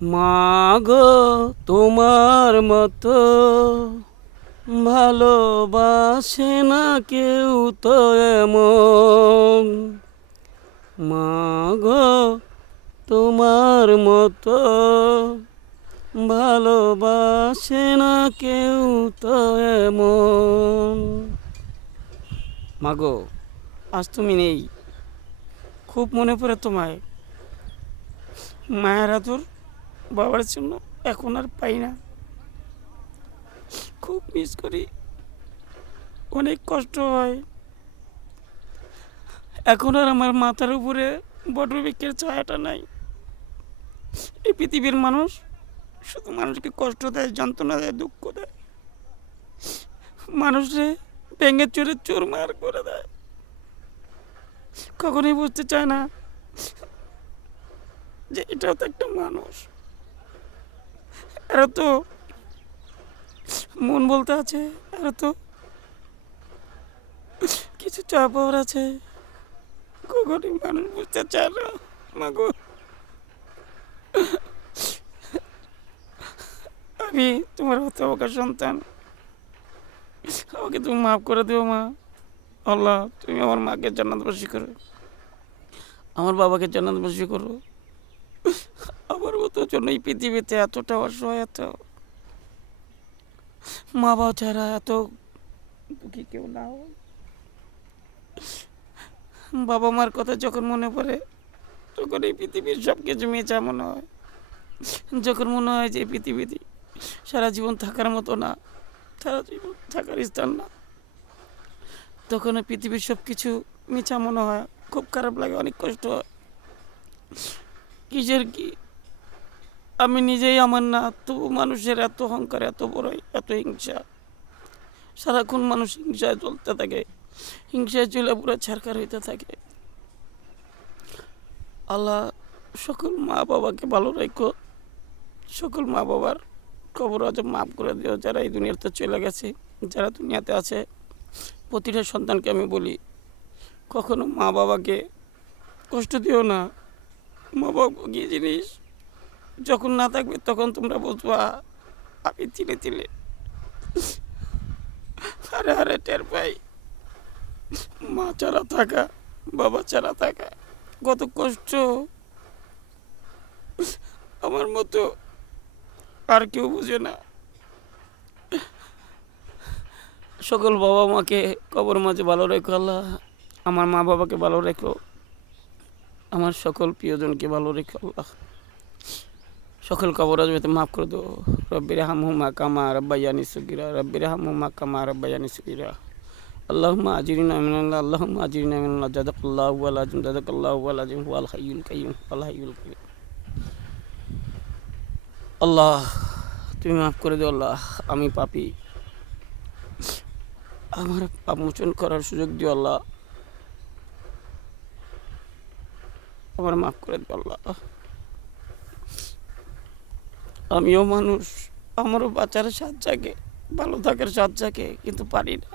মাগো তোমার মতো ভালোবাসে না কেউ তো এমন। মাগো তোমার মতো ভালোবাসে না কেউ তো এমন। মাগো আজ তুমি নেই, খুব মনে পড়ে তোমায়। মায়ের আদর বাবার জন্য এখন আর পাই না, খুব মিস করি, অনেক কষ্ট হয়। এখন আর আমার মাথার উপরে বটবৃক্ষের ছায়াটা নাই। এই পৃথিবীর মানুষ শুধু মানুষকে কষ্ট দেয়, যন্ত্রণা দেয়, দুঃখ দেয়, মানুষে ভেঙে চুরে চুরমার করে দেয়। কখনোই বুঝতে চায় না যে এটাও তো একটা মানুষ। এরা তো মন বলতে আছে, এরা তো কিছু চাওয়া পাওয়ার আছে। কখনই মানুষ বুঝতে চায় না। মাগো আমি তোমার হতভাগা সন্তান, আমাকে তুমি মাফ করে দিও মা। আল্লাহ তুমি আমার মাকে জান্নাতবাসী করো, আমার বাবাকে জান্নাতবাসী করো। আমার মতো জন্য এই পৃথিবীতে এতটা অসহায়, এত মা বাবা ছাড়া এত দুঃখী কেউ না হয়। বাবা মার কথা যখন মনে পড়ে তখন এই পৃথিবীর সব কিছু মেচা মনে হয়। যখন মনে হয় যে পৃথিবীতে সারা জীবন থাকার মতো না, সারা জীবন থাকার স্থান না, তখন পৃথিবীর সব কিছু মিছা মনে হয়। খুব খারাপ লাগে, অনেক কষ্ট হয়। কিসের কি আমি নিজেই আমার না, তবু মানুষের এত অহংকার, এত বড়াই, এত হিংসা। সারাক্ষণ মানুষ হিংসায় চলতে থাকে, হিংসায় চলে পুরো ছারখার হইতে থাকে। আল্লাহ সকল মা বাবাকে ভালো রাখো, সকল মা বাবার কবর আজব মাফ করে দিও, যারা এই দুনিয়াতে চলে গেছে, যারা দুনিয়াতে আছে। প্রতিটা সন্তানকে আমি বলি, কখনো মা বাবাকে কষ্ট দিও না। মা বাবা কি জিনিস, যখন না থাকবে তখন তোমরা বুঝবা। আমি তিলে তিলে হারে হারে টের পাই মা ছাড়া থাকা, বাবা ছাড়া থাকা কত কষ্ট। আমার মতো আর কেউ বুঝে না। সকল বাবা মাকে কবর মাঝে ভালো রেখো আল্লাহ, আমার মা বাবাকে ভালো রেখো, আমার সকল প্রিয়জনকে ভালো রেখো আল্লাহ। সকল কবর আজমেতে মাফ করে দো। রব্বির হামহুমা কামা রাব্বায়ানি সগীরা, রব্বির হামহুমা কামা রাব্বায়ানি সগীরা। আল্লাহুম্মা আজিরিনা মিনাল্লাহ, আল্লাহুম্মা আজিরিনা মিনাল্লাহ। জাযাকাল্লাহু ওয়াল আযম, জাযাকাল্লাহু ওয়াল আযম, ওয়াল হাইয়ুল কাইয়্যুম, ওয়াল হাইয়ুল কাইয়্যুম। আল্লাহ তুমি মাফ করে দিও আল্লাহ, আমি পাপী, আমার পাপ মোচন করার সুযোগ দিও আল্লাহ, আমার মাফ করে দিও আল্লাহ। আমিও মানুষ, আমারও বাঁচার স্বাদ জাগে, ভালো থাকার স্বাদ জাগে, কিন্তু পারি না।